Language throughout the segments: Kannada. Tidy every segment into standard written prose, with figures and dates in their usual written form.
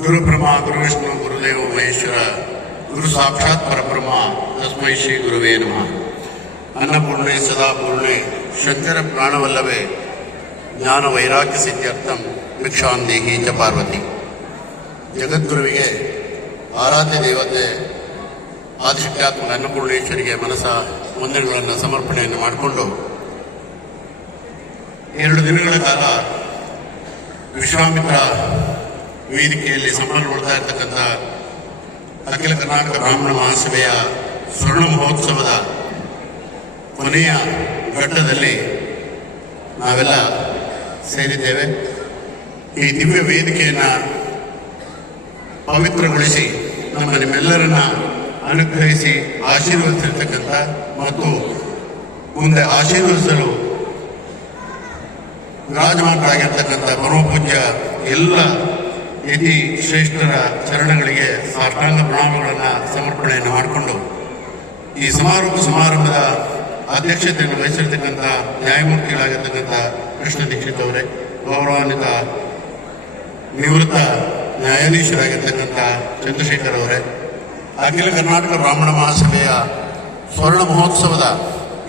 ಗುರು ಬ್ರಹ್ಮ ಗುರು ವಿಷ್ಣು ಗುರುದೇವ ಮಹೇಶ್ವರ ಗುರು ಸಾಕ್ಷಾತ್ ಪರಬ್ರಹ್ಮ ತಸ್ಮೈ ಶ್ರೀ ಗುರುವೇ ನಮಃ. ಅನ್ನಪೂರ್ಣೆ ಸದಾ ಪೂರ್ಣೆ ಶಂಕರ ಪ್ರಾಣವಲ್ಲವೇ ಜ್ಞಾನ ವೈರಾಗ್ಯ ಸಿದ್ಧಾರ್ಥಂ ಭಿಕ್ಷಾಂದೇಹಿ ಚ ಪಾರ್ವತಿ. ಜಗದ್ಗುರುವಿಗೆ ಆರಾಧ್ಯ ದೇವತೆ ಆದಿಶಕ್ತ್ಯಾತ್ಮಕ ಅನ್ನಪೂರ್ಣೇಶ್ವರಿಗೆ ಮನಸ ವಂದನೆಗಳನ್ನು ಸಮರ್ಪಣೆಯನ್ನು ಮಾಡಿಕೊಂಡು 2 ದಿನಗಳ ಕಾಲ ವಿಶ್ವಾಮಿತ್ರ ವೇದಿಕೆಯಲ್ಲಿ ಸಂಪನ್ನಗೊಳ್ತಾ ಇರತಕ್ಕಂಥ ಅಖಿಲ ಕರ್ನಾಟಕ ಬ್ರಾಹ್ಮಣ ಮಹಾಸಭೆಯ ಸ್ವರ್ಣ ಮಹೋತ್ಸವದ ಕೊನೆಯ ಘಟ್ಟದಲ್ಲಿ ನಾವೆಲ್ಲ ಸೇರಿದ್ದೇವೆ. ಈ ದಿವ್ಯ ವೇದಿಕೆಯನ್ನು ಪವಿತ್ರಗೊಳಿಸಿ ನಿಮ್ಮೆಲ್ಲರನ್ನ ಅನುಗ್ರಹಿಸಿ ಆಶೀರ್ವದಿಸಿರ್ತಕ್ಕಂಥ ಮತ್ತು ಮುಂದೆ ಆಶೀರ್ವದಿಸಲು ವಿರಾಜಮಾನರಾಗಿರ್ತಕ್ಕಂಥ ಪರಮಪೂಜ್ಯ ಎಲ್ಲ ಯತಿ ಶ್ರೇಷ್ಠರ ಚರಣಗಳಿಗೆ ಸಾಷ್ಟಾಂಗ ಪ್ರಣಾಮಗಳನ್ನು ಸಮರ್ಪಣೆಯನ್ನು ಮಾಡಿಕೊಂಡು ಈ ಸಮಾರಂಭದ ಅಧ್ಯಕ್ಷತೆಯನ್ನು ವಹಿಸಿರ್ತಕ್ಕಂಥ ನ್ಯಾಯಮೂರ್ತಿಗಳಾಗಿರ್ತಕ್ಕಂಥ ಕೃಷ್ಣ ದೀಕ್ಷಿತ್ ಅವರೇ, ಗೌರವಾನ್ವಿತ ನಿವೃತ್ತ ನ್ಯಾಯಾಧೀಶರಾಗಿರ್ತಕ್ಕಂಥ ಚಂದ್ರಶೇಖರ್ ಅವರೇ, ಅಖಿಲ ಕರ್ನಾಟಕ ಬ್ರಾಹ್ಮಣ ಮಹಾಸಭೆಯ ಸ್ವರ್ಣ ಮಹೋತ್ಸವದ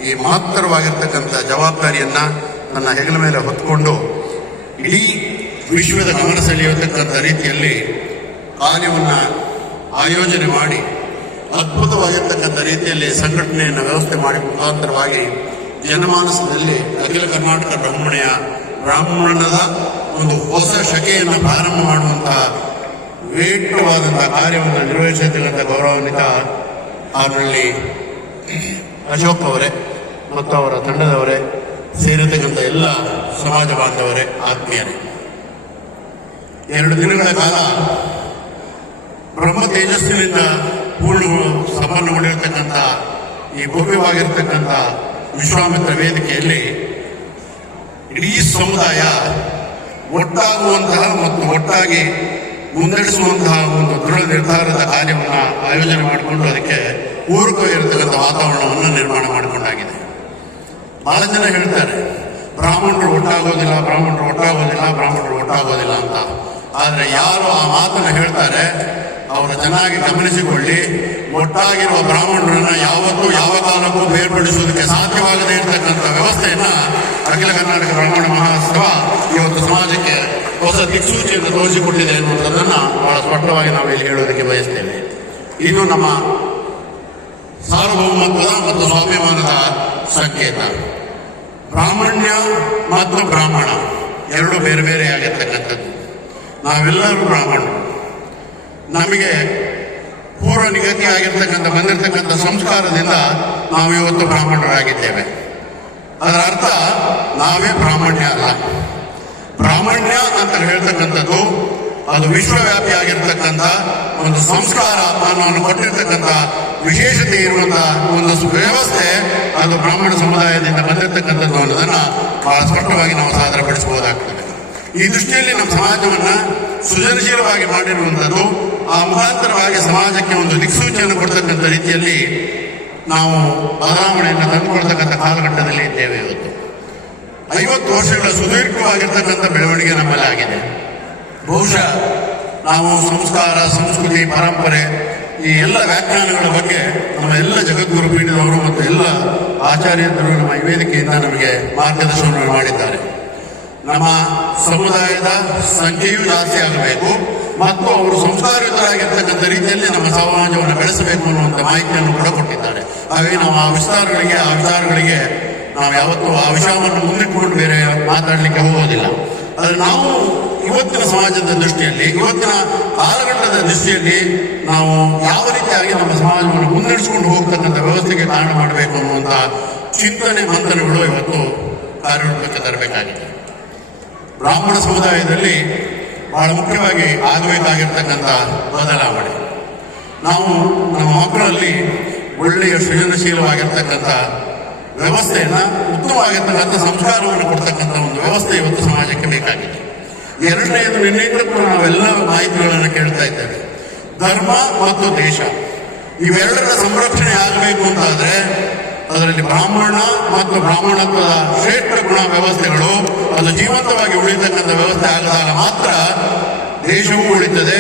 ಈ ಮಹತ್ತರವಾಗಿರ್ತಕ್ಕಂಥ ಜವಾಬ್ದಾರಿಯನ್ನು ನನ್ನ ಹೆಗಲ ಮೇಲೆ ಹೊತ್ತುಕೊಂಡು ಇಡೀ ವಿಶ್ವದ ಗಮನ ಸೆಳೆಯತಕ್ಕಂಥ ರೀತಿಯಲ್ಲಿ ಕಾರ್ಯವನ್ನು ಆಯೋಜನೆ ಮಾಡಿ ಅದ್ಭುತವಾಗಿರ್ತಕ್ಕಂಥ ರೀತಿಯಲ್ಲಿ ಸಂಘಟನೆಯನ್ನು ವ್ಯವಸ್ಥೆ ಮಾಡಿ ಮುಖಾಂತರವಾಗಿ ಜನಮಾನಸದಲ್ಲಿ ಅಖಿಲ ಕರ್ನಾಟಕ ಬ್ರಾಹ್ಮಣದ ಒಂದು ಹೊಸ ಶಕೆಯನ್ನು ಪ್ರಾರಂಭ ಮಾಡುವಂತಹ ವೇಗವಾದಂತಹ ಕಾರ್ಯವನ್ನು ನಿರ್ವಹಿಸತಕ್ಕಂಥ ಗೌರವಾನ್ವಿತ ಅವರಲ್ಲಿ ಅಶೋಕ್ ಅವರೇ ಮತ್ತು ಅವರ ತಂಡದವರೇ, ಸೇರಿರ್ತಕ್ಕಂಥ ಎಲ್ಲ ಸಮಾಜ ಬಾಂಧವರೇ, ಆತ್ಮೀಯರೇ, 2 ದಿನಗಳ ಕಾಲ ಬ್ರಹ್ಮ ತೇಜಸ್ಸಿನಿಂದ ಸಂಪನ್ನಗೊಂಡಿರತಕ್ಕಂಥ ಈ ಭವ್ಯವಾಗಿರ್ತಕ್ಕಂಥ ವಿಶ್ವಾಮಿತ್ರ ವೇದಿಕೆಯಲ್ಲಿ ಇಡೀ ಸಮುದಾಯ ಒಟ್ಟಾಗುವಂತಹ ಮತ್ತು ಒಟ್ಟಾಗಿ ಮುನ್ನಡೆಸುವಂತಹ ಒಂದು ದೃಢ ನಿರ್ಧಾರದ ಕಾರ್ಯವನ್ನು ಆಯೋಜನೆ ಮಾಡಿಕೊಂಡು ಅದಕ್ಕೆ ಪೂರಕವಾಗಿರತಕ್ಕಂಥ ವಾತಾವರಣವನ್ನು ನಿರ್ಮಾಣ ಮಾಡಿಕೊಂಡಾಗಿದೆ. ಬಹಳ ಜನ ಹೇಳ್ತಾರೆ ಬ್ರಾಹ್ಮಣರು ಒಟ್ಟಾಗೋದಿಲ್ಲ ಅಂತ. ಆದರೆ ಯಾರು ಆ ಮಾತನ್ನು ಹೇಳ್ತಾರೆ ಅವರು ಚೆನ್ನಾಗಿ ಗಮನಿಸಿಕೊಳ್ಳಿ. ಒಟ್ಟಾಗಿರುವ ಬ್ರಾಹ್ಮಣರನ್ನ ಯಾವತ್ತೂ ಯಾವ ಕಾಲಕ್ಕೂ ಬೇರ್ಪಡಿಸುವುದಕ್ಕೆ ಸಾಧ್ಯವಾಗದೇ ಇರತಕ್ಕಂಥ ವ್ಯವಸ್ಥೆಯನ್ನ ಅಖಿಲ ಕರ್ನಾಟಕ ಬ್ರಾಹ್ಮಣ ಮಹಾಸಭಾ ಇವತ್ತು ಸಮಾಜಕ್ಕೆ ಹೊಸ ದಿಕ್ಸೂಚಿಯನ್ನು ತೋರಿಸಿಕೊಟ್ಟಿದೆ ಎನ್ನುವಂಥದ್ದನ್ನು ಬಹಳ ಸ್ಪಷ್ಟವಾಗಿ ನಾವು ಇಲ್ಲಿ ಹೇಳೋದಕ್ಕೆ ಬಯಸ್ತೇವೆ. ಇದು ನಮ್ಮ ಸಾರ್ವಭೌಮತ್ವದ ಮತ್ತು ಸ್ವಾಭಿಮಾನದ ಸಂಕೇತ. ಬ್ರಾಹ್ಮಣ್ಯ ಮತ್ತು ಬ್ರಾಹ್ಮಣ 2 ಬೇರೆ ಬೇರೆ ಆಗಿರ್ತಕ್ಕಂಥದ್ದು. ನಾವೆಲ್ಲರೂ ಬ್ರಾಹ್ಮಣರು. ನಮಗೆ ಪೂರ್ವ ನಿಗದಿ ಆಗಿರ್ತಕ್ಕಂಥ ಬಂದಿರತಕ್ಕಂಥ ಸಂಸ್ಕಾರದಿಂದ ನಾವು ಇವತ್ತು ಬ್ರಾಹ್ಮಣರಾಗಿದ್ದೇವೆ. ಅದರ ಅರ್ಥ ನಾವೇ ಬ್ರಾಹ್ಮಣ್ಯ ಅಲ್ಲ. ಬ್ರಾಹ್ಮಣ್ಯ ಅಂತ ಹೇಳ್ತಕ್ಕಂಥದ್ದು ಅದು ವಿಶ್ವವ್ಯಾಪಿ ಆಗಿರ್ತಕ್ಕಂಥ ಒಂದು ಸಂಸ್ಕಾರ ಅನ್ನೋನ್ನು ಕೊಟ್ಟಿರ್ತಕ್ಕಂಥ ವಿಶೇಷತೆ ಇರುವಂತಹ ಒಂದು ವ್ಯವಸ್ಥೆ, ಅದು ಬ್ರಾಹ್ಮಣ ಸಮುದಾಯದಿಂದ ಬಂದಿರತಕ್ಕಂಥದ್ದು ಅನ್ನೋದನ್ನು ಬಹಳ ಸ್ಪಷ್ಟವಾಗಿ ನಾವು ಸಾದರಪಡಿಸಬಹುದಾಗ್ತದೆ. ಈ ದೃಷ್ಟಿಯಲ್ಲಿ ನಮ್ಮ ಸಮಾಜವನ್ನು ಸೃಜನಶೀಲವಾಗಿ ಮಾಡಿರುವಂಥದ್ದು, ಆ ಮುಖಾಂತರವಾಗಿ ಸಮಾಜಕ್ಕೆ ಒಂದು ದಿಕ್ಸೂಚಿಯನ್ನು ಕೊಡ್ತಕ್ಕಂಥ ರೀತಿಯಲ್ಲಿ ನಾವು ಬದಲಾವಣೆಯನ್ನು ತಂದುಕೊಳ್ತಕ್ಕಂಥ ಕಾಲಘಟ್ಟದಲ್ಲಿ ಇದ್ದೇವೆ. ಇವತ್ತು 50 ವರ್ಷಗಳ ಸುದೀರ್ಘವಾಗಿರ್ತಕ್ಕಂಥ ಬೆಳವಣಿಗೆ ನಮ್ಮಲ್ಲಿ ಆಗಿದೆ. ಬಹುಶಃ ನಾವು ಸಂಸ್ಕಾರ, ಸಂಸ್ಕೃತಿ, ಪರಂಪರೆ ಈ ಎಲ್ಲ ವ್ಯಾಖ್ಯಾನಗಳ ಬಗ್ಗೆ ನಮ್ಮ ಎಲ್ಲ ಜಗದ್ಗುರು ಪೀಠದವರು ಮತ್ತು ಎಲ್ಲ ಆಚಾರ್ಯರು ನಮ್ಮ ಈ ವೇದಿಕೆಯಿಂದ ನಮಗೆ ಮಾರ್ಗದರ್ಶನವನ್ನು ಮಾಡಿದ್ದಾರೆ. ನಮ್ಮ ಸಮುದಾಯದ ಸಂಖ್ಯೆಯೂ ಜಾಸ್ತಿ ಆಗಬೇಕು ಮತ್ತು ಅವರು ಸಂಸ್ಕಾರಯುತರಾಗಿರ್ತಕ್ಕಂಥ ರೀತಿಯಲ್ಲಿ ನಮ್ಮ ಸಮಾಜವನ್ನು ಬೆಳೆಸಬೇಕು ಅನ್ನುವಂಥ ಮಾಹಿತಿಯನ್ನು ಕೂಡ ಕೊಟ್ಟಿದ್ದಾರೆ. ಹಾಗಾಗಿ ನಾವು ಆ ವಿಚಾರಗಳಿಗೆ ನಾವು ಯಾವತ್ತೂ ಆ ವಿಷಯವನ್ನು ಮುಂದಿಟ್ಟುಕೊಂಡು ಬೇರೆ ಮಾತಾಡಲಿಕ್ಕೆ ಹೋಗೋದಿಲ್ಲ. ಆದರೆ ನಾವು ಇವತ್ತಿನ ಸಮಾಜದ ದೃಷ್ಟಿಯಲ್ಲಿ, ಇವತ್ತಿನ ಕಾಲಘಟ್ಟದ ದೃಷ್ಟಿಯಲ್ಲಿ ನಾವು ಯಾವ ರೀತಿಯಾಗಿ ನಮ್ಮ ಸಮಾಜವನ್ನು ಮುನ್ನಡೆಸಿಕೊಂಡು ಹೋಗ್ತಕ್ಕಂಥ ವ್ಯವಸ್ಥೆಗೆ ಕಾರಣ ಮಾಡಬೇಕು ಅನ್ನುವಂಥ ಚಿಂತನೆ ಮಂಥನಗಳು ಇವತ್ತು ಕಾರ್ಯರೂಪಕ್ಕೆ ತರಬೇಕಾಗಿದೆ. ಬ್ರಾಹ್ಮಣ ಸಮುದಾಯದಲ್ಲಿ ಬಹಳ ಮುಖ್ಯವಾಗಿ ಆಗಬೇಕಾಗಿರ್ತಕ್ಕಂಥ ಬದಲಾವಣೆ, ನಾವು ನಮ್ಮ ಮಕ್ಕಳಲ್ಲಿ ಒಳ್ಳೆಯ ಸೃಜನಶೀಲವಾಗಿರ್ತಕ್ಕಂಥ ವ್ಯವಸ್ಥೆಯನ್ನು, ಉತ್ತಮವಾಗಿರ್ತಕ್ಕಂಥ ಸಂಸ್ಕಾರವನ್ನು ಕೊಡ್ತಕ್ಕಂಥ ಒಂದು ವ್ಯವಸ್ಥೆ ಇವತ್ತು ಸಮಾಜಕ್ಕೆ ಬೇಕಾಗಿದೆ. 2ನೇದು, ನಿನ್ನೆಯಿಂದ ಕೂಡ ನಾವೆಲ್ಲ ಮಾಹಿತಿಗಳನ್ನು ಕೇಳ್ತಾ ಇದ್ದೇವೆ. ಧರ್ಮ ಮತ್ತು ದೇಶ ಇವೆರಡರ ಸಂರಕ್ಷಣೆ ಆಗಬೇಕು ಅಂತಾದರೆ ಅದರಲ್ಲಿ ಬ್ರಾಹ್ಮಣ ಮತ್ತು ಬ್ರಾಹ್ಮಣತ್ವದ ಶ್ರೇಷ್ಠ ಗುಣ ವ್ಯವಸ್ಥೆಗಳು ಅದು ಜೀವಂತವಾಗಿ ಉಳಿತಕ್ಕಂಥ ವ್ಯವಸ್ಥೆ ಆಗದಾಗ ಮಾತ್ರ ದೇಶವೂ ಉಳಿತದೆ,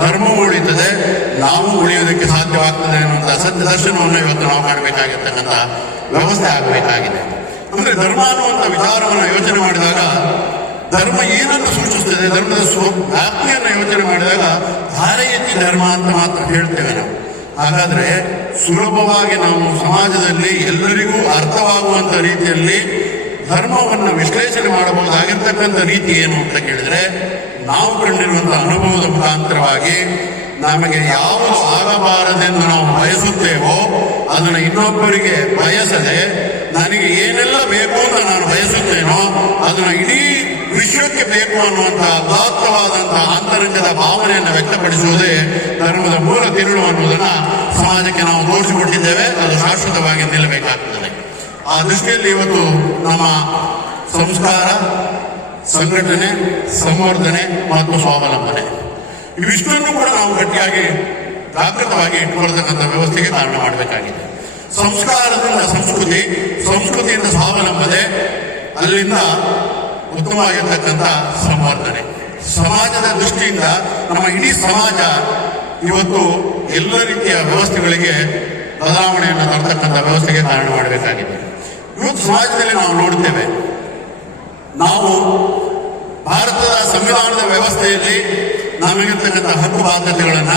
ಧರ್ಮವೂ ಉಳಿತದೆ, ನಾವು ಉಳಿಯೋದಕ್ಕೆ ಸಾಧ್ಯವಾಗ್ತದೆ ಅನ್ನುವಂಥ ಸತ್ಯ ದರ್ಶನವನ್ನು ಇವತ್ತು ನಾವು ಮಾಡಬೇಕಾಗಿರ್ತಕ್ಕಂಥ ವ್ಯವಸ್ಥೆ ಆಗಬೇಕಾಗಿದೆ. ಅಂದ್ರೆ ಧರ್ಮ ಅನ್ನುವಂಥ ವಿಚಾರವನ್ನು ಯೋಚನೆ ಮಾಡಿದಾಗ ಧರ್ಮ ಏನನ್ನು ಸೂಚಿಸ್ತದೆ, ಧರ್ಮದ ವ್ಯಾಪ್ತಿಯನ್ನು ಯೋಚನೆ ಮಾಡಿದಾಗ ಧಾರೆ ಎತ್ತಿ ಧರ್ಮ ಅಂತ ಮಾತ್ರ ಹೇಳ್ತೇವೆ ನಾವು. ಹಾಗಾದ್ರೆ ಸುಲಭವಾಗಿ ನಾವು ಸಮಾಜದಲ್ಲಿ ಎಲ್ಲರಿಗೂ ಅರ್ಥವಾಗುವಂತ ರೀತಿಯಲ್ಲಿ ಧರ್ಮವನ್ನು ವಿಶ್ಲೇಷಣೆ ಮಾಡಬಹುದಾಗಿರ್ತಕ್ಕಂಥ ರೀತಿ ಏನು ಅಂತ ಕೇಳಿದ್ರೆ, ನಾವು ಕಂಡಿರುವಂತಹ ಅನುಭವದ ಮುಖಾಂತರವಾಗಿ ನಮಗೆ ಯಾವುದು ಆಗಬಾರದೆಂದು ನಾವು ಬಯಸುತ್ತೇವೋ ಅದನ್ನು ಇನ್ನೊಬ್ಬರಿಗೆ ಬಯಸದೆ, ನನಗೆ ಏನೆಲ್ಲ ಬೇಕು ಅಂತ ನಾನು ಬಯಸುತ್ತೇನೋ ಅದನ್ನು ಇಡೀ ವಿಶ್ವಕ್ಕೆ ಬೇಕು ಅನ್ನುವಂತಹ ಉದಾತ್ತವಾದಂತಹ ಆಂತರಿಕದ ಭಾವನೆಯನ್ನು ವ್ಯಕ್ತಪಡಿಸುವುದೇ ಧರ್ಮದ ಮೂಲ ತಿರುಳು ಅನ್ನುವುದನ್ನ ಸಮಾಜಕ್ಕೆ ನಾವು ತೋರಿಸಿಕೊಟ್ಟಿದ್ದೇವೆ. ಅದು ಶಾಶ್ವತವಾಗಿ ನಿಲ್ಲಬೇಕಾಗ್ತದೆ. ಆ ದೃಷ್ಟಿಯಲ್ಲಿ ಇವತ್ತು ನಮ್ಮ ಸಂಸ್ಕಾರ, ಸಂಘಟನೆ, ಸಂವರ್ಧನೆ ಮತ್ತು ಸ್ವಾವಲಂಬನೆ ಇವಿಷ್ಟನ್ನು ಕೂಡ ನಾವು ಗಟ್ಟಿಯಾಗಿ ಜಾಗೃತವಾಗಿ ಇಟ್ಟುಕೊಳ್ತಕ್ಕಂಥ ವ್ಯವಸ್ಥೆಗೆ ಕಾರಣ ಮಾಡಬೇಕಾಗಿದೆ. ಸಂಸ್ಕಾರದಿಂದ ಸಂಸ್ಕೃತಿ, ಸಂಸ್ಕೃತಿಯಿಂದ ಸ್ವಾವಲಂಬನೆ, ಅಲ್ಲಿಂದ ಉತ್ತಮವಾಗಿರ್ತಕ್ಕಂಥ ಸಂವರ್ಧನೆ. ಸಮಾಜದ ದೃಷ್ಟಿಯಿಂದ ನಮ್ಮ ಇಡೀ ಸಮಾಜ ಇವತ್ತು ಎಲ್ಲ ರೀತಿಯ ವ್ಯವಸ್ಥೆಗಳಿಗೆ ಬದಲಾವಣೆಯನ್ನು ತರತಕ್ಕಂಥ ವ್ಯವಸ್ಥೆಗೆ ಕಾರಣ ಮಾಡಬೇಕಾಗಿದೆ. ಇವತ್ತು ಸಮಾಜದಲ್ಲಿ ನಾವು ನೋಡ್ತೇವೆ, ನಾವು ಭಾರತದ ಸಂವಿಧಾನದ ವ್ಯವಸ್ಥೆಯಲ್ಲಿ ನಮಗಿರ್ತಕ್ಕಂಥ ಹಕ್ಕು ಬಾಧ್ಯತೆಗಳನ್ನ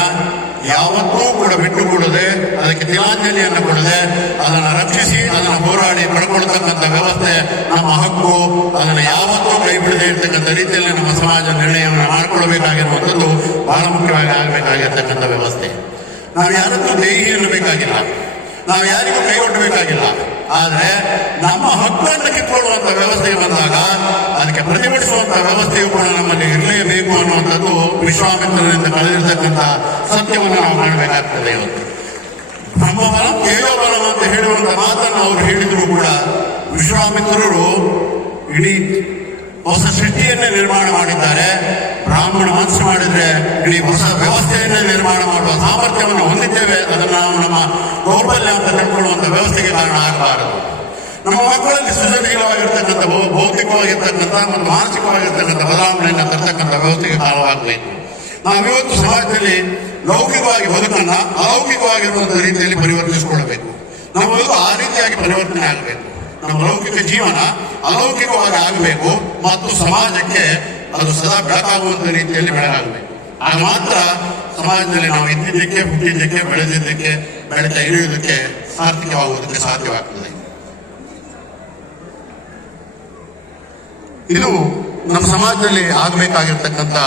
ಯಾವತ್ತೂ ಕೂಡ ಬಿಟ್ಟುಕೊಡದೆ, ಅದಕ್ಕೆ ತಿಲಾಂಜಲಿಯನ್ನು ಕೊಡದೆ, ಅದನ್ನು ರಕ್ಷಿಸಿ, ಅದನ್ನು ಹೋರಾಡಿ ಪಡ್ಕೊಳ್ತಕ್ಕಂಥ ವ್ಯವಸ್ಥೆ ನಮ್ಮ ಹಕ್ಕು. ಅದನ್ನು ಯಾವತ್ತೂ ಕೈ ಬಿಡದೆ ಇರ್ತಕ್ಕಂಥ ರೀತಿಯಲ್ಲಿ ನಮ್ಮ ಸಮಾಜ ನಿರ್ಣಯವನ್ನು ಮಾಡಿಕೊಳ್ಬೇಕಾಗಿರುವಂಥದ್ದು ಬಹಳ ಮುಖ್ಯವಾಗಿ ಆಗಬೇಕಾಗಿರ್ತಕ್ಕಂಥ ವ್ಯವಸ್ಥೆ. ನಾವು ಯಾರತ್ತೂ ದೇಹಿ ಎನ್ನಬೇಕಾಗಿಲ್ಲ, ನಾವು ಯಾರಿಗೂ ಕೈ ಒಡ್ಡಬೇಕಾಗಿಲ್ಲ. ಆದ್ರೆ ನಮ್ಮ ಹಕ್ಕನ್ನು ಕಿತ್ಕೊಳ್ಳುವಂತ ವ್ಯವಸ್ಥೆಗೆ ಬಂದಾಗ ಅದಕ್ಕೆ ಪ್ರತಿಭಟಿಸುವಂತ ವ್ಯವಸ್ಥೆಯು ಕೂಡ ನಮ್ಮಲ್ಲಿ ಇರಲೇಬೇಕು ಅನ್ನುವಂಥದ್ದು ವಿಶ್ವಾಮಿತ್ರರಿಂದ ಕಳೆದಿರ್ತಕ್ಕಂಥ ಸತ್ಯವನ್ನು ನಾವು ಮಾಡಬೇಕಾಗ್ತದೆ. ಇವತ್ತು ಬ್ರಹ್ಮಬಲ ತೇಜೋಬಲ ಅಂತ ಹೇಳುವಂತ ಮಾತನ್ನು ಅವರು ಹೇಳಿದ್ರು ಕೂಡ ವಿಶ್ವಾಮಿತ್ರರು ಇಡೀ ಹೊಸ ಸೃಷ್ಟಿಯನ್ನೇ ನಿರ್ಮಾಣ ಮಾಡಿದ್ದಾರೆ. ಬ್ರಾಹ್ಮಣ ಮನಸ್ಸು ಮಾಡಿದ್ರೆ ಇಡೀ ಹೊಸ ವ್ಯವಸ್ಥೆಯನ್ನೇ ನಿರ್ಮಾಣ ಮಾಡುವ ಸಾಮರ್ಥ್ಯವನ್ನು ಹೊಂದಿದ್ದೇವೆ. ಅದನ್ನು ನಾವು ನಮ್ಮ ದೌರ್ಬಲ್ಯ ಅಂತ ತಿಳ್ಕೊಳ್ಳುವಂತ ವ್ಯವಸ್ಥೆಗೆ ಕಾರಣ ಆಗಬಾರದು. ನಮ್ಮ ಮಕ್ಕಳಲ್ಲಿ ಸೃಜನಶೀಲವಾಗಿರ್ತಕ್ಕಂಥ, ಭೌತಿಕವಾಗಿರ್ತಕ್ಕಂಥ ಮತ್ತು ಮಾನಸಿಕವಾಗಿರ್ತಕ್ಕಂಥ ಬದಲಾವಣೆಯನ್ನು ತರ್ತಕ್ಕಂಥ ವ್ಯವಸ್ಥೆಗೆ ಕಾರಣವಾಗಬೇಕು. ನಾವಿವತ್ತು ಸಮಾಜದಲ್ಲಿ ಲೌಕಿಕವಾಗಿ ಬದುಕನ್ನ ಅಲೌಕಿಕವಾಗಿರುವಂಥ ರೀತಿಯಲ್ಲಿ ಪರಿವರ್ತಿಸಿಕೊಳ್ಳಬೇಕು. ನಮ್ಮ ಬದುಕು ಆ ರೀತಿಯಾಗಿ ಪರಿವರ್ತನೆ ಆಗಬೇಕು. ನಮ್ಮ ಲೌಕಿಕ ಜೀವನ ಅಲೌಕಿಕವಾಗಿ ಆಗಬೇಕು ಮತ್ತು ಸಮಾಜಕ್ಕೆ ಅದು ಸದಾ ಬೆಳಕಾಗುವಂತ ರೀತಿಯಲ್ಲಿ ಬೆಳಗಾಗಬೇಕು. ಆಗ ಮಾತ್ರ ಸಮಾಜದಲ್ಲಿ ನಾವು ಇದ್ದಿದ್ದಕ್ಕೆ, ಹುಟ್ಟಿದ್ದಕ್ಕೆ, ಬೆಳೆದಿದ್ದಕ್ಕೆ, ಬೆಳೆತಾ ಇಳಿಯುವುದಕ್ಕೆ ಸಾರ್ಥಕವಾಗುವುದಕ್ಕೆ ಸಾಧ್ಯವಾಗ್ತದೆ. ಇದು ನಮ್ಮ ಸಮಾಜದಲ್ಲಿ ಆಗಬೇಕಾಗಿರ್ತಕ್ಕಂಥ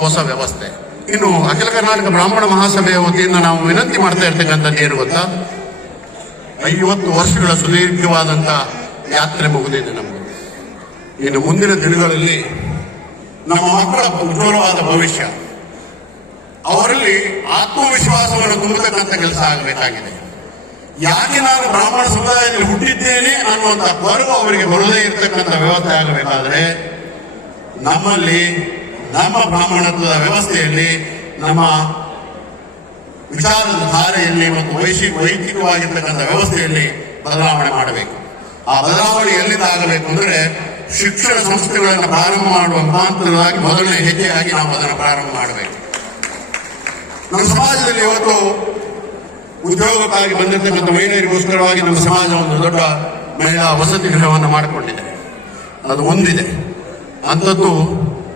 ಹೊಸ ವ್ಯವಸ್ಥೆ. ಇನ್ನು ಅಖಿಲ ಕರ್ನಾಟಕ ಬ್ರಾಹ್ಮಣ ಮಹಾಸಭೆಯ ವತಿಯಿಂದ ನಾವು ವಿನಂತಿ ಮಾಡ್ತಾ ಇರ್ತಕ್ಕಂಥದ್ದು ಏನು ಗೊತ್ತಾ, 50 ವರ್ಷಗಳ ಸುದೀರ್ಘವಾದಂಥ ಯಾತ್ರೆ ಮುಗಿದಿದೆ ನಮಗೆ. ಇನ್ನು ಮುಂದಿನ ದಿನಗಳಲ್ಲಿ ನಮ್ಮ ಮಕ್ಕಳ ಉಜ್ವಲವಾದ ಭವಿಷ್ಯ, ಅವರಲ್ಲಿ ಆತ್ಮವಿಶ್ವಾಸವನ್ನು ತುಂಬತಕ್ಕಂಥ ಕೆಲಸ ಆಗಬೇಕಾಗಿದೆ. ಯಾಕೆ ನಾನು ಬ್ರಾಹ್ಮಣ ಸಮುದಾಯದಲ್ಲಿ ಹುಟ್ಟಿದ್ದೇನೆ ಅನ್ನುವಂಥ ಗೌರವ ಅವರಿಗೆ ಬರದೇ ಇರತಕ್ಕಂಥ ವ್ಯವಸ್ಥೆ ಆಗಬೇಕಾದ್ರೆ ನಮ್ಮಲ್ಲಿ, ನಮ್ಮ ಬ್ರಾಹ್ಮಣತ್ವದ ವ್ಯವಸ್ಥೆಯಲ್ಲಿ, ನಮ್ಮ ವಿಚಾರದ ಧಾರೆಯಲ್ಲಿ ಮತ್ತು ವೈಯಕ್ತಿಕವಾಗಿರ್ತಕ್ಕಂಥ ವ್ಯವಸ್ಥೆಯಲ್ಲಿ ಬದಲಾವಣೆ ಮಾಡಬೇಕು. ಆ ಬದಲಾವಣೆ ಎಲ್ಲಿಂದ ಆಗಬೇಕು ಅಂದ್ರೆ ಶಿಕ್ಷಣ ಸಂಸ್ಥೆಗಳನ್ನು ಪ್ರಾರಂಭ ಮಾಡುವ ಮುಖಾಂತರವಾಗಿ ಮೊದಲನೇ ಹೆಜ್ಜೆಯಾಗಿ ನಾವು ಅದನ್ನು ಪ್ರಾರಂಭ ಮಾಡಬೇಕು. ನಮ್ಮ ಸಮಾಜದಲ್ಲಿ ಇವತ್ತು ಉದ್ಯೋಗಕ್ಕಾಗಿ ಬಂದಿರತಕ್ಕಂಥ ಮಹಿಳೆಯರಿಗೋಸ್ಕರವಾಗಿ ನಮ್ಮ ಸಮಾಜ ಒಂದು ದೊಡ್ಡ ಮಹಿಳಾ ವಸತಿ ಗೃಹವನ್ನು ಮಾಡಿಕೊಂಡಿದೆ. ಅದು ಒಂದಿದೆ. ಅಂಥದ್ದು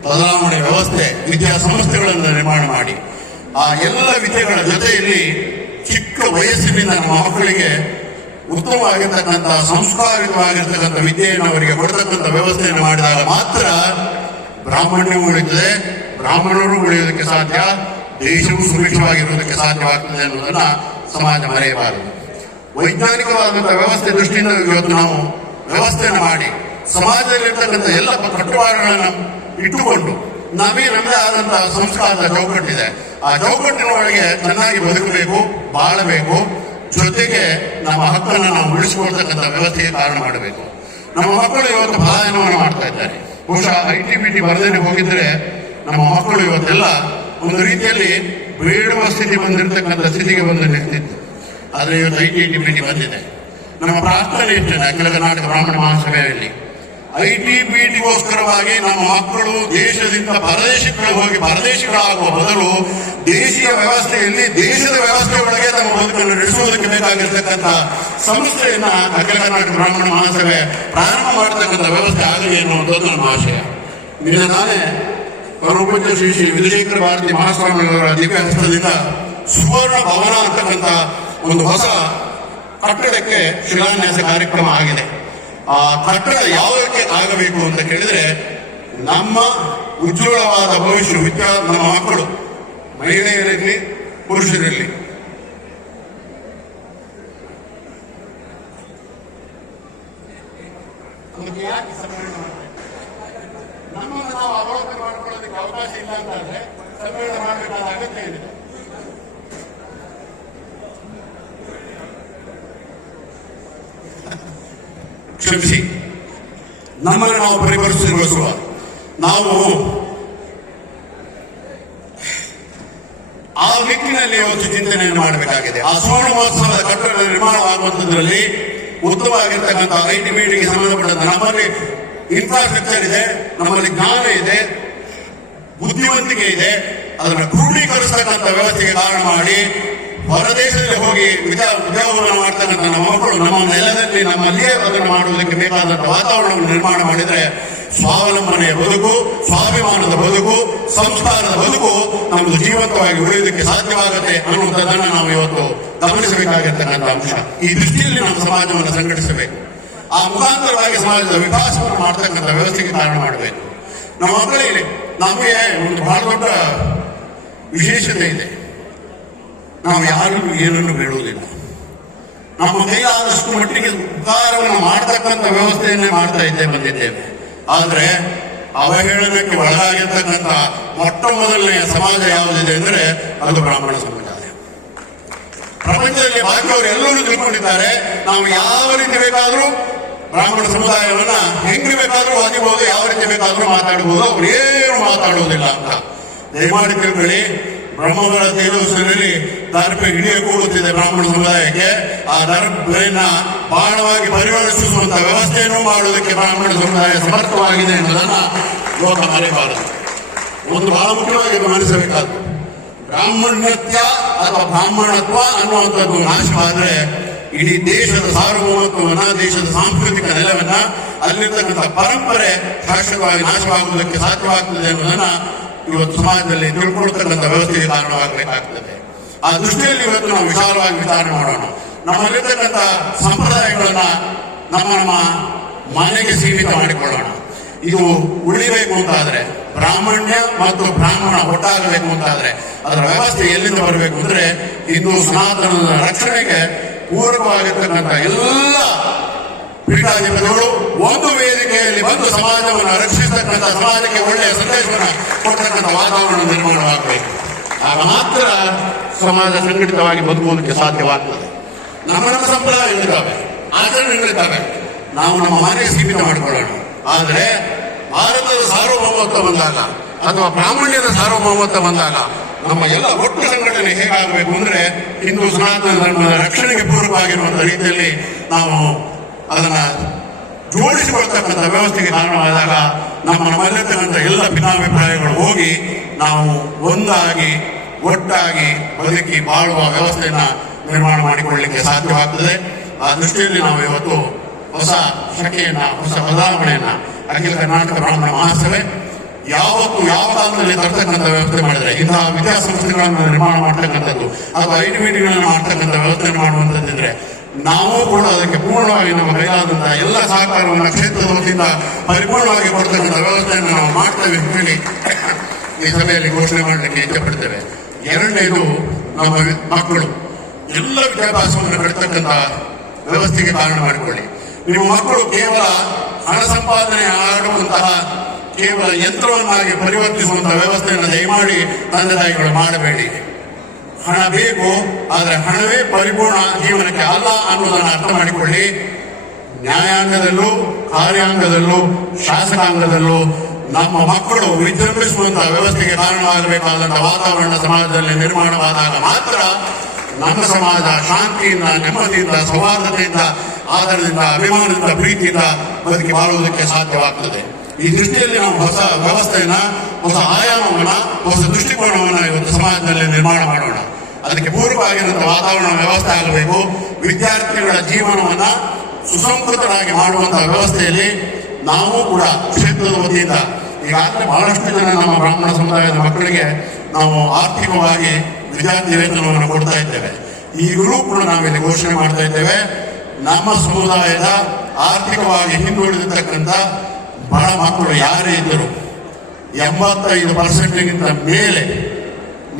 ಬದಲಾವಣೆ ವ್ಯವಸ್ಥೆ, ವಿದ್ಯಾ ಸಂಸ್ಥೆಗಳನ್ನು ನಿರ್ಮಾಣ ಮಾಡಿ ಆ ಎಲ್ಲ ವಿದ್ಯೆಗಳ ಜೊತೆಯಲ್ಲಿ ಚಿಕ್ಕ ವಯಸ್ಸಿನಿಂದ ನಮ್ಮ ಮಕ್ಕಳಿಗೆ ಉತ್ತಮವಾಗಿರ್ತಕ್ಕಂಥ, ಸಂಸ್ಕಾರಿತವಾಗಿರ್ತಕ್ಕಂಥ ವಿದ್ಯೆಯನ್ನು ಅವರಿಗೆ ಕೊಡ್ತಕ್ಕಂಥ ವ್ಯವಸ್ಥೆಯನ್ನು ಮಾಡಿದಾಗ ಮಾತ್ರ ಬ್ರಾಹ್ಮಣ್ಯವೂ ಉಳಿಯುತ್ತದೆ, ಬ್ರಾಹ್ಮಣರು ಉಳಿಯೋದಕ್ಕೆ ಸಾಧ್ಯ, ದೇಶವೂ ಸುಭಿಕ್ಷವಾಗಿರುವುದಕ್ಕೆ ಸಾಧ್ಯವಾಗ್ತದೆ ಅನ್ನೋದನ್ನ ಸಮಾಜ ಮರೆಯಬಾರದು. ವೈಜ್ಞಾನಿಕವಾದಂಥ ವ್ಯವಸ್ಥೆ ದೃಷ್ಟಿಯಿಂದ ಇವತ್ತು ನಾವು ವ್ಯವಸ್ಥೆಯನ್ನು ಮಾಡಿ ಸಮಾಜದಲ್ಲಿರ್ತಕ್ಕಂಥ ಎಲ್ಲ ಕಟ್ಟುಪಾಡುಗಳನ್ನು ಇಟ್ಟುಕೊಂಡು ನಮಗೆ ನಮ್ಮದೇ ಆದಂತಹ ಸಂಸ್ಕಾರದ ಚೌಕಟ್ಟಿದೆ. ಆ ಚೌಕಟ್ಟಿನ ಒಳಗೆ ಚೆನ್ನಾಗಿ ಬದುಕಬೇಕು, ಬಾಳಬೇಕು, ಜೊತೆಗೆ ನಮ್ಮ ಹಕ್ಕನ್ನು ನಾವು ಉಳಿಸಿಕೊಳ್ತಕ್ಕಂಥ ವ್ಯವಸ್ಥೆಗೆ ಕಾರಣ ಮಾಡಬೇಕು. ನಮ್ಮ ಮಕ್ಕಳು ಇವತ್ತು ಪಲಾಯನವನ್ನು ಮಾಡ್ತಾ ಇದ್ದಾರೆ. ಬಹುಶಃ ITBT ಬರದೇನೆ ಹೋಗಿದ್ರೆ ನಮ್ಮ ಮಕ್ಕಳು ಇವತ್ತೆಲ್ಲ ಒಂದು ರೀತಿಯಲ್ಲಿ ಬೇಡುವ ಸ್ಥಿತಿ ಬಂದಿರತಕ್ಕಂಥ ಸ್ಥಿತಿಗೆ ಬಂದು ನಿಂತಿತ್ತು. ಆದರೆ ಇವತ್ತು ITBT ಬಂದಿದೆ. ನಮ್ಮ ಪ್ರಾರ್ಥನೆ ಇರ್ತೇನೆ ಅಖಿಲ ಕರ್ನಾಟಕ ಬ್ರಾಹ್ಮಣ ಮಹಾಸಭೆಯಲ್ಲಿ ITBTಗೋಸ್ಕರವಾಗಿ ನಮ್ಮ ಮಕ್ಕಳು ದೇಶದಿಂದ ಪರದೇಶಕ್ಕೆ ಹೋಗಿ ಪರದೇಶಿಗಳಾಗುವ ಬದಲು ದೇಶೀಯ ವ್ಯವಸ್ಥೆಯಲ್ಲಿ ದೇಶದ ವ್ಯವಸ್ಥೆ ಒಳಗೆ ತಮ್ಮ ಬದುಕನ್ನು ನಡೆಸುವುದಕ್ಕೆ ಬೇಕಾಗಿರ್ತಕ್ಕಂಥ ಸಂಸ್ಥೆಯನ್ನ ಅಖಿಲ ಕರ್ನಾಟಕ ಬ್ರಾಹ್ಮಣ ಮಹಾಸಭೆ ಪ್ರಾರಂಭ ಮಾಡತಕ್ಕಂಥ ವ್ಯವಸ್ಥೆ ಆಗಲಿ ಎನ್ನುವಂಥದ್ದು ನಮ್ಮ ಆಶಯ. ನಿನ್ನ ತಾನೇ ಪರಮಪೂಜ್ಯ ಶ್ರೀ ಶ್ರೀ ವಿಧುಶೇಖರ ಭಾರತಿ ಮಹಾಸ್ವಾಮಿಯವರ ದಿವ್ಯ ಹಸ್ತದಿಂದ ಸುವರ್ಣ ಭವನ ಅಂತಕ್ಕಂಥ ಒಂದು ಹೊಸ ಕಟ್ಟಡಕ್ಕೆ ಶಿಲಾನ್ಯಾಸ ಕಾರ್ಯಕ್ರಮ ಆಗಿದೆ. ಆ ಕಟ್ಟಡ ಯಾವುದಕ್ಕೆ ಆಗಬೇಕು ಅಂತ ಕೇಳಿದ್ರೆ, ನಮ್ಮ ಉಜ್ವಲವಾದ ಭವಿಷ್ಯ ನಮ್ಮ ಮಕ್ಕಳು, ಮಹಿಳೆಯರಿರಲಿ ಪುರುಷರಿರಲಿ, ನಮ್ಮನ್ನು ನಾವು ಅವಲೋಕನ ಮಾಡಿಕೊಳ್ಳೋದಕ್ಕೆ ಅವಕಾಶ ಇಲ್ಲ ಅಂತಂದ್ರೆ ಸಮ್ಮೇಳನ ಮಾಡಬೇಕಾದ ಅಗತ್ಯ ಇದೆ. ಕ್ಷಮಿಸಿ, ನಮ್ಮನ್ನು ನಾವು ಪರಿಪರಿಸಿಗೊಳಿಸುವ ನಾವು ಆ ನಿಟ್ಟಿನಲ್ಲಿ ಇವತ್ತು ಚಿಂತನೆಯನ್ನು ಮಾಡಬೇಕಾಗಿದೆ. ಆ ಸುವರ್ಣ ಮಹೋತ್ಸವದ ಕಟ್ಟಡ ನಿರ್ಮಾಣವಾಗುವಂಥದ್ರಲ್ಲಿ ಉತ್ತಮವಾಗಿರ್ತಕ್ಕಂಥ ITBTಗೆ ಸಂಬಂಧಪಟ್ಟಂತ ನಮ್ಮಲ್ಲಿ ಇನ್ಫ್ರಾಸ್ಟ್ರಕ್ಚರ್ ಇದೆ, ನಮ್ಮಲ್ಲಿ ಜ್ಞಾನ ಇದೆ, ಬುದ್ಧಿವಂತಿಕೆ ಇದೆ. ಅದನ್ನು ಕ್ರೋಢೀಕರಿಸತಕ್ಕಂಥ ವ್ಯವಸ್ಥೆಗೆ ಕಾರಣ ಮಾಡಿ ಹೊರದೇಶದಲ್ಲಿ ಹೋಗಿ ಉದ್ಯೋಗವನ್ನು ಮಾಡ್ತಕ್ಕಂಥ ನಮ್ಮ ಮಕ್ಕಳು ನಮ್ಮ ನೆಲದಲ್ಲಿ ನಮ್ಮಲ್ಲಿಯೇ ಅದನ್ನು ಮಾಡುವುದಕ್ಕೆ ಬೇಕಾದಂಥ ವಾತಾವರಣವನ್ನು ನಿರ್ಮಾಣ ಮಾಡಿದರೆ ಸ್ವಾವಲಂಬನೆಯ ಬದುಕು, ಸ್ವಾಭಿಮಾನದ ಬದುಕು, ಸಂಸ್ಕಾರದ ಬದುಕು ನಮ್ಮದು ಜೀವಂತವಾಗಿ ಉಳಿಯುವುದಕ್ಕೆ ಸಾಧ್ಯವಾಗುತ್ತೆ ಅನ್ನುವಂಥದ್ದನ್ನು ನಾವು ಇವತ್ತು ಗಮನಿಸಬೇಕಾಗಿರ್ತಕ್ಕಂಥ ಅಂಶ. ಈ ದೃಷ್ಟಿಯಲ್ಲಿ ನಮ್ಮ ಸಮಾಜವನ್ನು ಸಂಘಟಿಸಬೇಕು. ಆ ಮುಖಾಂತರವಾಗಿ ಸಮಾಜದ ವಿಕಾಸವನ್ನು ಮಾಡ್ತಕ್ಕಂಥ ವ್ಯವಸ್ಥೆಗೆ ಕಾರಣ ಮಾಡಬೇಕು. ನಮ್ಮ ಮಕ್ಕಳಿಗೆ ನಮಗೆ ಒಂದು ಬಹಳ ದೊಡ್ಡ ವಿಶೇಷತೆ ಇದೆ. ನಾವು ಯಾರಿಗೂ ಏನನ್ನು ಬೇಡುವುದಿಲ್ಲ. ನಮ್ಮ ಕೈಲಾದಷ್ಟು ಮಟ್ಟಿಗೆ ಉಪಕಾರವನ್ನು ಮಾಡತಕ್ಕಂಥ ವ್ಯವಸ್ಥೆಯನ್ನೇ ಮಾಡ್ತಾ ಬಂದಿದ್ದೇವೆ. ಆದರೆ ಅವಹೇಳನಕ್ಕೆ ಒಳಗಾಗಿರ್ತಕ್ಕಂಥ ಮೊಟ್ಟ ಮೊದಲನೆಯ ಸಮಾಜ ಯಾವುದಿದೆ ಅಂದರೆ ಅದು ಬ್ರಾಹ್ಮಣ ಸಮುದಾಯ. ಪ್ರಪಂಚದಲ್ಲಿ ಬಾಕಿಯವರು ಎಲ್ಲರೂ ತಿಳ್ಕೊಂಡಿದ್ದಾರೆ, ನಾವು ಯಾವ ರೀತಿ ಬೇಕಾದರೂ ಬ್ರಾಹ್ಮಣ ಸಮುದಾಯವನ್ನ ಹೆಂಗೆ ಬೇಕಾದರೂ ಓದಿಬಹುದು, ಯಾವ ರೀತಿ ಬೇಕಾದರೂ ಮಾತಾಡಬಹುದು, ಅವ್ರು ಏನು ಮಾತಾಡುವುದಿಲ್ಲ ಅಂತ. ದಯಮಾಡಿ ತಿಳ್ಕೊಳ್ಳಿ, ಬ್ರಹ್ಮಗಳ ತೇಜಸ್ಸಿನಲ್ಲಿ ದರ್ಪೆ ಹಿಡಿಯ ಕೂಡುತ್ತಿದೆ ಬ್ರಾಹ್ಮಣ ಸಮುದಾಯಕ್ಕೆ. ಆ ದರ್ಪೆಯನ್ನ ಬಾಣವಾಗಿ ಪರಿವರ್ತಿಸುವಂತ ವ್ಯವಸ್ಥೆಯನ್ನು ಮಾಡುವುದಕ್ಕೆ ಬ್ರಾಹ್ಮಣ ಸಮುದಾಯ ಸಮರ್ಥವಾಗಿದೆ ಎನ್ನುವುದನ್ನ ಲೋಕ ಮರೆಯಬಾರದು. ಒಂದು ಬಹಳ ಮುಖ್ಯವಾಗಿ ಗಮನಿಸಬೇಕಾದ್ದು, ಬ್ರಾಹ್ಮಣ್ಯತ್ವ ಅಥವಾ ಬ್ರಾಹ್ಮಣತ್ವ ಅನ್ನುವಂಥದ್ದು ನಾಶವಾದರೆ ಇಡೀ ದೇಶದ ಸಾರ್ವಭೌಮತ್ವವನ್ನ, ದೇಶದ ಸಾಂಸ್ಕೃತಿಕ ನೆಲವನ್ನ, ಅಲ್ಲಿರ್ತಕ್ಕಂಥ ಪರಂಪರೆ ಶಾಶ್ವತವಾಗಿ ನಾಶವಾಗುವುದಕ್ಕೆ ಸಾಧ್ಯವಾಗ್ತದೆ ಎನ್ನುವುದನ್ನ ಇವತ್ತು ಸಮಾಜದಲ್ಲಿ ತಿಳ್ಕೊಳ್ತಕ್ಕಂಥ ವ್ಯವಸ್ಥೆಗೆ ಕಾರಣವಾಗಬೇಕಾಗ್ತದೆ. ಆ ದೃಷ್ಟಿಯಲ್ಲಿ ಇವತ್ತು ನಾವು ವಿಶಾಲವಾಗಿ ವಿಚಾರಣೆ ಮಾಡೋಣ. ನಮ್ಮಲ್ಲಿರ್ತಕ್ಕಂಥ ಸಂಪ್ರದಾಯಗಳನ್ನ ನಮ್ಮ ಮನೆಗೆ ಸೀಮಿತ ಮಾಡಿಕೊಳ್ಳೋಣ. ಇದು ಉಳಿಬೇಕು ಅಂತಾದ್ರೆ, ಬ್ರಾಹ್ಮಣ್ಯ ಮತ್ತು ಬ್ರಾಹ್ಮಣ ಒಟ್ಟಾಗಬೇಕು ಅಂತಾದ್ರೆ ಅದರ ವ್ಯವಸ್ಥೆ ಎಲ್ಲಿಂದ ಬರಬೇಕು ಅಂದ್ರೆ ಹಿಂದೂ ಸನಾತನದ ರಕ್ಷಣೆಗೆ ಪೂರಕವಾಗಿರ್ತಕ್ಕಂಥ ಎಲ್ಲ ಪೀಠಾಧಿಪತಿಗಳು ಒಂದು ವೇದಿಕೆಯಲ್ಲಿ ಬಂದು ಸಮಾಜವನ್ನು ರಕ್ಷಿಸತಕ್ಕಂಥ, ಸಮಾಜಕ್ಕೆ ಒಳ್ಳೆಯ ಸಂದೇಶವನ್ನು ಕೊಡ್ತಕ್ಕಂಥ ವಾತಾವರಣ ನಿರ್ಮಾಣವಾಗಬೇಕು. ಆಗ ಮಾತ್ರ ಸಮಾಜ ಸಂಘಟಿತವಾಗಿ ಬದುಕುವುದಕ್ಕೆ ಸಾಧ್ಯವಾಗ್ತದೆ. ನಮ್ಮ ಸಂಪ್ರದಾಯಗಳಿದ್ದಾವೆ, ಆಚರಣೆಗಳಿದ್ದಾವೆ, ನಾವು ನಮ್ಮ ಮನೆಗೆ ಸೀಮಿತ ಮಾಡಿಕೊಳ್ಳೋಣ. ಆದರೆ ಭಾರತದ ಸಾರ್ವಭೌಮತ್ವ ಬಂದಾಗ ಅಥವಾ ಬ್ರಾಹ್ಮಣ್ಯದ ಸಾರ್ವಭೌಮತ್ವ ಬಂದಾಗ ನಮ್ಮ ಎಲ್ಲ ಒಟ್ಟು ಸಂಘಟನೆ ಹೇಗಾಗಬೇಕು ಅಂದ್ರೆ ಹಿಂದೂ ಸನಾತನ ಧರ್ಮದ ರಕ್ಷಣೆಗೆ ಪೂರಕವಾಗಿರುವಂತಹ ರೀತಿಯಲ್ಲಿ ನಾವು ಅದನ್ನ ಜೋಡಿಸಿಕೊಳ್ತಕ್ಕಂಥ ವ್ಯವಸ್ಥೆಗೆ ಕಾರಣವಾದಾಗ ನಮ್ಮಲ್ಲಿರ್ತಕ್ಕಂಥ ಎಲ್ಲ ಭಿನ್ನಾಭಿಪ್ರಾಯಗಳು ಹೋಗಿ ನಾವು ಒಂದಾಗಿ ಒಟ್ಟಾಗಿ ಬದುಕಿ ಬಾಳುವ ವ್ಯವಸ್ಥೆಯನ್ನ ನಿರ್ಮಾಣ ಮಾಡಿಕೊಳ್ಳಲಿಕ್ಕೆ ಸಾಧ್ಯವಾಗ್ತದೆ. ಆ ದೃಷ್ಟಿಯಲ್ಲಿ ನಾವು ಇವತ್ತು ಹೊಸ ಶಕೆಯನ್ನ, ಹೊಸ ಬದಲಾವಣೆಯನ್ನ ಅಖಿಲ ಕರ್ನಾಟಕ ಬ್ರಾಹ್ಮಣ ಮಹಾಸಭೆ ಯಾವತ್ತು ಯಾವ ಕಾಲದಲ್ಲಿ ತರ್ತಕ್ಕಂಥ ವ್ಯವಸ್ಥೆ ಮಾಡಿದ್ರೆ, ಇಂತಹ ವಿದ್ಯಾಸಂಸ್ಥೆಗಳನ್ನು ನಿರ್ಮಾಣ ಮಾಡ್ತಕ್ಕಂಥದ್ದು ಅಥವಾ ITBTಗಳನ್ನು ಮಾಡ್ತಕ್ಕಂಥ ವ್ಯವಸ್ಥೆ ಮಾಡುವಂತದ್ದಿದ್ರೆ ನಾವು ಕೂಡ ಅದಕ್ಕೆ ಪೂರ್ಣವಾಗಿ ನಮ್ಮ ಕೈಲಾದಂತಹ ಎಲ್ಲ ಸಹಕಾರವನ್ನು ಕ್ಷೇತ್ರದ ವತಿಯಿಂದ ಪರಿಪೂರ್ಣವಾಗಿ ಕೊಡ್ತಕ್ಕಂಥ ವ್ಯವಸ್ಥೆಯನ್ನು ನಾವು ಮಾಡ್ತೇವೆ ಅಂತ ಹೇಳಿ ಈ ಸಭೆಯಲ್ಲಿ ಘೋಷಣೆ ಮಾಡಲಿಕ್ಕೆ ಇಚ್ಛೆಪಡ್ತೇವೆ. ಎರಡನೇದು, ನಮ್ಮ ಮಕ್ಕಳು ಎಲ್ಲ ವಿದ್ಯಾಭ್ಯಾಸವನ್ನು ಕಟ್ಟತಕ್ಕಂಥ ವ್ಯವಸ್ಥೆಗೆ ಕಾರಣ ಮಾಡಿಕೊಳ್ಳಿ. ನಿಮ್ಮ ಮಕ್ಕಳು ಕೇವಲ ಹಣ ಸಂಪಾದನೆ ಆಡುವಂತಹ ಕೇವಲ ಯಂತ್ರವನ್ನಾಗಿ ಪರಿವರ್ತಿಸುವಂತಹ ವ್ಯವಸ್ಥೆಯನ್ನು ದಯಮಾಡಿ ತಂದೆ ತಾಯಿಗಳು ಮಾಡಬೇಡಿ. ಹಣ ಬೇಕು, ಆದರೆ ಹಣವೇ ಪರಿಪೂರ್ಣ ಜೀವನಕ್ಕೆ ಅಲ್ಲ ಅನ್ನೋದನ್ನು ಅರ್ಥ ಮಾಡಿಕೊಳ್ಳಿ. ನ್ಯಾಯಾಂಗದಲ್ಲೂ, ಕಾರ್ಯಾಂಗದಲ್ಲೂ, ಶಾಸಕಾಂಗದಲ್ಲೂ ನಮ್ಮ ಮಕ್ಕಳು ವಿಜೃಂಭಿಸುವಂತಹ ವ್ಯವಸ್ಥೆಗೆ ಕಾರಣವಾಗಬೇಕಾದಂತಹ ವಾತಾವರಣ ಸಮಾಜದಲ್ಲಿ ನಿರ್ಮಾಣವಾದಾಗ ಮಾತ್ರ ನಮ್ಮ ಸಮಾಜ ಶಾಂತಿಯಿಂದ, ನೆಮ್ಮದಿಯಿಂದ, ಸೌಹಾರ್ದತೆಯಿಂದ ಆಧಾರದಿಂದ, ಅಭಿಮಾನದಿಂದ, ಪ್ರೀತಿಯಿಂದ ಬದುಕಿ ಬಾಳುವುದಕ್ಕೆ ಸಾಧ್ಯವಾಗ್ತದೆ. ಈ ದೃಷ್ಟಿಯಲ್ಲಿ ನಾವು ಹೊಸ ವ್ಯವಸ್ಥೆಯನ್ನ, ಹೊಸ ಆಯಾಮವನ್ನ, ಹೊಸ ದೃಷ್ಟಿಕೋನವನ್ನ ಇವತ್ತು ಸಮಾಜದಲ್ಲಿ ನಿರ್ಮಾಣ ಮಾಡೋಣ. ಅದಕ್ಕೆ ಪೂರಕವಾಗಿರುವಂತಹ ವಾತಾವರಣ ವ್ಯವಸ್ಥೆ ಆಗಬೇಕು. ವಿದ್ಯಾರ್ಥಿಗಳ ಜೀವನವನ್ನ ಸುಸಂಸ್ಕೃತರಾಗಿ ಮಾಡುವಂತಹ ವ್ಯವಸ್ಥೆಯಲ್ಲಿ ನಾವು ಕೂಡ ಕ್ಷೇತ್ರದ ವತಿಯಿಂದ ಈಗಾಗಲೇ ಬಹಳಷ್ಟು ಜನ ನಮ್ಮ ಬ್ರಾಹ್ಮಣ ಸಮುದಾಯದ ಮಕ್ಕಳಿಗೆ ನಾವು ಆರ್ಥಿಕವಾಗಿ ವಿದ್ಯಾರ್ಥಿ ವೇತನವನ್ನು ಕೊಡ್ತಾ ಇದ್ದೇವೆ. ಈಗಲೂ ಕೂಡ ನಾವಿಲ್ಲಿ ಘೋಷಣೆ ಮಾಡ್ತಾ ಇದ್ದೇವೆ, ನಮ್ಮ ಸಮುದಾಯದ ಆರ್ಥಿಕವಾಗಿ ಹಿಂದುಳಿದಿರ್ತಕ್ಕಂಥ ಬಡ ಮಕ್ಕಳು ಯಾರೇ ಇದ್ದರು 85% ಮೇಲೆ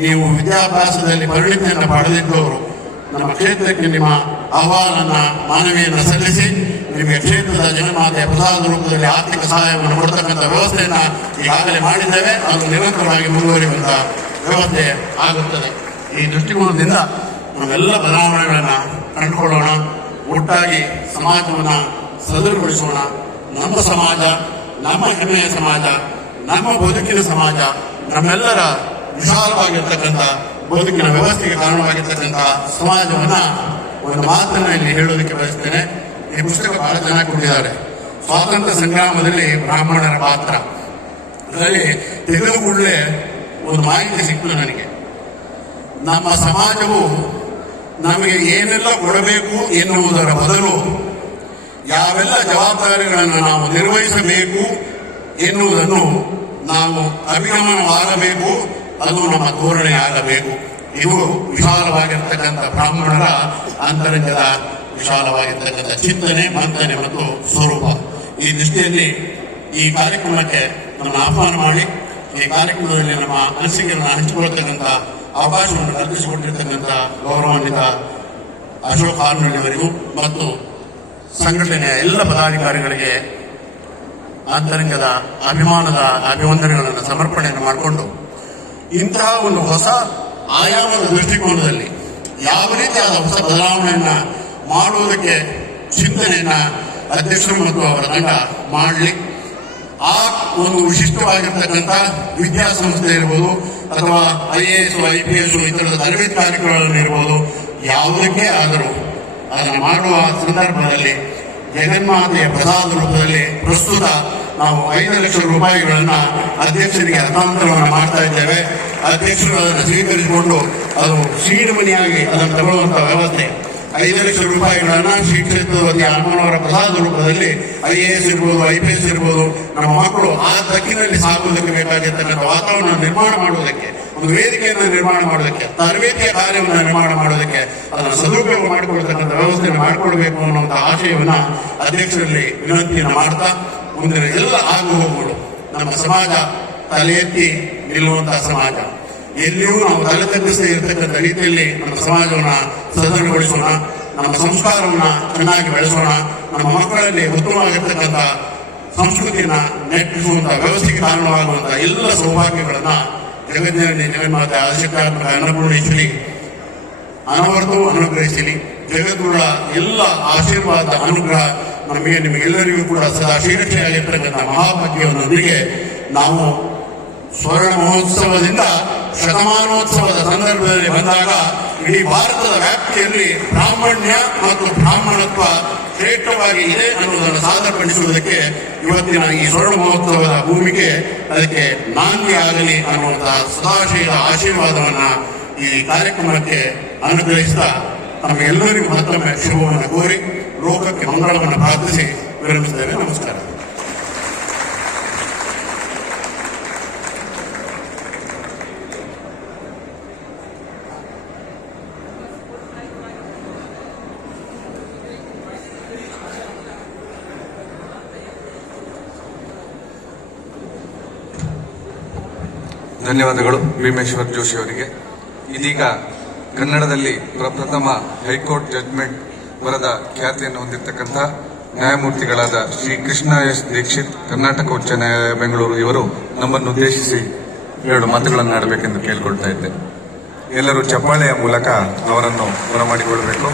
ನೀವು ವಿದ್ಯಾಭ್ಯಾಸದಲ್ಲಿ ಪರಿಣಿತಿಯನ್ನು ಪಡೆದಿದ್ದವರು ನಮ್ಮ ಕ್ಷೇತ್ರಕ್ಕೆ ನಿಮ್ಮ ಅಹವಾಲನ್ನ, ಮನವಿಯನ್ನು ಸಲ್ಲಿಸಿ ನಿಮಗೆ ಕ್ಷೇತ್ರದ ಜನಮಾತೆಯ ಪ್ರಸಾದ ರೂಪದಲ್ಲಿ ಆರ್ಥಿಕ ಸಹಾಯವನ್ನು ಕೊಡ್ತಕ್ಕಂಥ ವ್ಯವಸ್ಥೆಯನ್ನ ಈಗಾಗಲೇ ಮಾಡಿದ್ದೇವೆ. ಅದು ನಿರಂತರವಾಗಿ ಮುಂದುವರಿಯುವಂತಹ ವ್ಯವಸ್ಥೆ ಆಗುತ್ತದೆ. ಈ ದೃಷ್ಟಿಕೋನದಿಂದ ನಾವೆಲ್ಲ ಬದಲಾವಣೆಗಳನ್ನ ಕಂಡುಕೊಳ್ಳೋಣ, ಒಟ್ಟಾಗಿ ಸಮಾಜವನ್ನ ಸದೃಢಗೊಳಿಸೋಣ. ನಮ್ಮ ಸಮಾಜ, ನಮ್ಮ ಹೆಮ್ಮೆಯ ಸಮಾಜ, ನಮ್ಮ ಬದುಕಿನ ಸಮಾಜ, ನಮ್ಮೆಲ್ಲರ ವಿಶಾಲವಾಗಿರ್ತಕ್ಕಂಥ ಬದುಕಿನ ವ್ಯವಸ್ಥೆಗೆ ಕಾರಣವಾಗಿರ್ತಕ್ಕಂಥ ಸಮಾಜವನ್ನ ಒಂದು ಮಾತನ್ನ ಇಲ್ಲಿ ಹೇಳೋದಕ್ಕೆ ಬಯಸ್ತೇನೆ. ಈ ಪುಸ್ತಕ ಬಹಳ ಚೆನ್ನಾಗಿ ಕೊಟ್ಟಿದ್ದಾರೆ. ಸ್ವಾತಂತ್ರ್ಯ ಸಂಗ್ರಾಮದಲ್ಲಿ ಬ್ರಾಹ್ಮಣರ ಪಾತ್ರ ಅದರಲ್ಲಿ ತೆಗೆದು ಕೂಡಲೇ ಒಂದು ಮಾಹಿತಿ ಸಿಕ್ತು ನನಗೆ. ನಮ್ಮ ಸಮಾಜವು ನಮಗೆ ಏನೆಲ್ಲ ಕೊಡಬೇಕು ಎನ್ನುವುದರ ಬದಲು ಯಾವೆಲ್ಲ ಜವಾಬ್ದಾರಿಗಳನ್ನು ನಾವು ನಿರ್ವಹಿಸಬೇಕು ಎನ್ನುವುದನ್ನು ನಾವು ಅಭಿಗಮನವಾಗಬೇಕು, ಅದು ನಮ್ಮ ಧೋರಣೆ ಆಗಬೇಕು. ಇದು ವಿಶಾಲವಾಗಿರ್ತಕ್ಕಂಥ ಬ್ರಾಹ್ಮಣರ ಅಂತರಂಗದ ವಿಶಾಲವಾಗಿರ್ತಕ್ಕಂಥ ಚಿಂತನೆ, ಮಂಥನೆ ಮತ್ತು ಸ್ವರೂಪ. ಈ ದೃಷ್ಟಿಯಲ್ಲಿ ಈ ಕಾರ್ಯಕ್ರಮಕ್ಕೆ ನಮ್ಮನ್ನು ಆಹ್ವಾನ ಮಾಡಿ ಈ ಕಾರ್ಯಕ್ರಮದಲ್ಲಿ ನಮ್ಮ ಅನಿಸಿಕೆಯನ್ನು ಹಂಚಿಕೊಳ್ತಕ್ಕಂಥ ಅವಕಾಶವನ್ನು ಕಲ್ಪಿಸಿಕೊಟ್ಟಿರ್ತಕ್ಕಂಥ ಗೌರವಾನ್ವಿತ ಅಶೋಕ್ ಹಾರ್ನಳ್ಳಿಯವರಿಗೂ ಮತ್ತು ಸಂಘಟನೆಯ ಎಲ್ಲ ಪದಾಧಿಕಾರಿಗಳಿಗೆ ಅಂತರಂಗದ ಅಭಿಮಾನದ ಅಭಿವಂದನೆಗಳನ್ನು ಸಮರ್ಪಣೆಯನ್ನು ಮಾಡಿಕೊಂಡು ಇಂತಹ ಒಂದು ಹೊಸ ಆಯಾಮದ ದೃಷ್ಟಿಕೋನದಲ್ಲಿ ಯಾವ ರೀತಿಯಾದ ಹೊಸ ಬದಲಾವಣೆಯನ್ನ ಮಾಡುವುದಕ್ಕೆ ಚಿಂತನೆಯನ್ನ ಅಧ್ಯಕ್ಷರು ಮತ್ತು ಅವರ ತಂಡ ಮಾಡಲಿ. ಆ ಒಂದು ವಿಶಿಷ್ಟವಾಗಿರ್ತಕ್ಕಂಥ ವಿದ್ಯಾಸಂಸ್ಥೆ ಇರ್ಬೋದು ಅಥವಾ IAS, IPS ಇತರದ ತರಬೇತಿ ಕಾರ್ಯಕ್ರಮಗಳನ್ನು ಇರ್ಬೋದು, ಯಾವುದಕ್ಕೆ ಆದರೂ ಅದನ್ನು ಮಾಡುವ ಸಂದರ್ಭದಲ್ಲಿ ಜಗನ್ಮಾತೆಯ ಪ್ರಸಾದ ರೂಪದಲ್ಲಿ ಪ್ರಸ್ತುತ ನಾವು 5 ಲಕ್ಷ ರೂಪಾಯಿಗಳನ್ನ ಅಧ್ಯಕ್ಷರಿಗೆ ಹಸ್ತಾಂತರವನ್ನು ಮಾಡ್ತಾ ಇದ್ದೇವೆ. ಅಧ್ಯಕ್ಷರು ಅದನ್ನು ಸ್ವೀಕರಿಸಿಕೊಂಡು ಅದು ಸೀಡ್ ಮನಿಯಾಗಿ ಅದನ್ನು ತಗೊಳ್ಳುವಂತಹ ವ್ಯವಸ್ಥೆ. 5 ಲಕ್ಷ ರೂಪಾಯಿಗಳನ್ನ ಶ್ರೀ ಕ್ಷೇತ್ರದ ವತಿಯ ಹನುಮನವರ ಪ್ರಸಾದ ರೂಪದಲ್ಲಿ IAS ಇರ್ಬೋದು, IPS ಇರ್ಬೋದು, ನಮ್ಮ ಮಕ್ಕಳು ಆ ತಕ್ಕಿನಲ್ಲಿ ಸಾಗುವುದಕ್ಕೆ ಬೇಕಾಗಿರ್ತಕ್ಕಂಥ ವಾತಾವರಣ ನಿರ್ಮಾಣ ಮಾಡುವುದಕ್ಕೆ, ಒಂದು ವೇದಿಕೆಯನ್ನು ನಿರ್ಮಾಣ ಮಾಡೋದಕ್ಕೆ, ತರಬೇತಿಯ ಕಾರ್ಯವನ್ನು ನಿರ್ಮಾಣ ಮಾಡೋದಕ್ಕೆ, ಅದನ್ನು ಸದುಪಯೋಗ ಮಾಡಿಕೊಳ್ತಕ್ಕಂಥ ವ್ಯವಸ್ಥೆಯನ್ನು ಮಾಡಿಕೊಳ್ಬೇಕು ಅನ್ನುವಂಥ ಆಶಯವನ್ನ ಅಧ್ಯಕ್ಷರಲ್ಲಿ ವಿನಂತಿಯನ್ನು ಮಾಡ್ತಾ, ಮುಂದಿನ ಎಲ್ಲ ಆಗುಹೋಗುಗಳು ನಮ್ಮ ಸಮಾಜ ತಲೆ ಎತ್ತಿ ನಿಲ್ಲುವಂತಹ ಸಮಾಜ, ಎಲ್ಲಿಯೂ ನಾವು ತಲೆ ತಗ್ಗಿಸದೇ ಇರತಕ್ಕಂಥ ರೀತಿಯಲ್ಲಿ ನಮ್ಮ ಸಮಾಜವನ್ನ ಸದೃಢಗೊಳಿಸೋಣ, ನಮ್ಮ ಸಂಸ್ಕಾರವನ್ನ ಚೆನ್ನಾಗಿ ಬೆಳೆಸೋಣ, ನಮ್ಮ ಮಕ್ಕಳಲ್ಲಿ ಉತ್ತಮವಾಗಿರ್ತಕ್ಕಂಥ ಸಂಸ್ಕೃತಿಯನ್ನ ನೆಟ್ಟಿಸುವಂತಹ ವ್ಯವಸ್ಥೆಗೆ ಕಾರಣವಾಗುವಂತಹ ಎಲ್ಲ ಸೌಭಾಗ್ಯಗಳನ್ನ ಜಗಜ್ಜನನಿ ಜಗನ್ಮಾತೆ ಆದಿಶಕ್ತಾತ್ಮಕ ಅನ್ನಪೂರ್ಣೇಶ್ವರಿ ಅನವರ್ತವೂ ಅನುಗ್ರಹಿಸಲಿ. ಜಗದ್ಗುರುಳ ಎಲ್ಲ ಆಶೀರ್ವಾದ ಅನುಗ್ರಹ ನಮಗೆ ನಿಮಗೆಲ್ಲರಿಗೂ ಕೂಡ ಸದಾ ಶ್ರೀರಕ್ಷೆಯಾಗಿರ್ತಕ್ಕಂಥ ಮಹಾಭಾಗ್ಯವನ್ನೊಂದಿಗೆ ನಾವು ಸ್ವರ್ಣ ಮಹೋತ್ಸವದಿಂದ ಶತಮಾನೋತ್ಸವದ ಸಂದರ್ಭದಲ್ಲಿ ಬಂದಾಗ ಇಡೀ ಭಾರತದ ವ್ಯಾಪ್ತಿಯಲ್ಲಿ ಬ್ರಾಹ್ಮಣ್ಯ ಮತ್ತು ಬ್ರಾಹ್ಮಣತ್ವ ಶ್ರೇಷ್ಠವಾಗಿ ಇದೆ ಅನ್ನೋದನ್ನು ಸಾದರಪಡಿಸುವುದಕ್ಕೆ ಇವತ್ತಿನ ಈ ಸ್ವರ್ಣ ಮಹೋತ್ಸವದ ಭೂಮಿಗೆ ಅದಕ್ಕೆ ನಾಂದಿ ಆಗಲಿ ಅನ್ನುವಂತಹ ಸದಾಶಯದ ಆಶೀರ್ವಾದವನ್ನ ಈ ಕಾರ್ಯಕ್ರಮಕ್ಕೆ ಅನುಗ್ರಹಿಸಿದ ತಮ್ಮೆಲ್ಲರಿಗೂ ಮತ್ತೊಮ್ಮೆ ಶುಭವನ್ನು ಕೋರಿ ಲೋಕಕ್ಕೆ ಮಂಗಳವನ್ನು ಪ್ರಾರ್ಥಿಸಿ ವಿರಮಿಸಿದ್ದೇವೆ. ನಮಸ್ಕಾರ. ಧನ್ಯವಾದಗಳು ಭೀಮೇಶ್ವರ್ ಜೋಶಿ ಅವರಿಗೆ. ಇದೀಗ ಕನ್ನಡದಲ್ಲಿ ಪ್ರಪ್ರಥಮ ಹೈಕೋರ್ಟ್ ಜಡ್ಜ್ಮೆಂಟ್ ಬರೆದ ಖ್ಯಾತಿಯನ್ನು ಹೊಂದಿರತಕ್ಕಂಥ ನ್ಯಾಯಮೂರ್ತಿಗಳಾದ ಶ್ರೀ ಕೃಷ್ಣ ಎಸ್ ದೀಕ್ಷಿತ್, ಕರ್ನಾಟಕ ಉಚ್ಚ ನ್ಯಾಯಾಲಯ ಬೆಂಗಳೂರು ಇವರು ನಮ್ಮನ್ನು ಉದ್ದೇಶಿಸಿ 2 ಮಾತುಗಳನ್ನು ಆಡಬೇಕೆಂದು ಕೇಳಿಕೊಳ್ತಾ ಇದ್ದೆ. ಎಲ್ಲರೂ ಚಪ್ಪಾಳೆಯ ಮೂಲಕ ಅವರನ್ನು ಬರಮಾಡಿಕೊಳ್ಳಬೇಕು.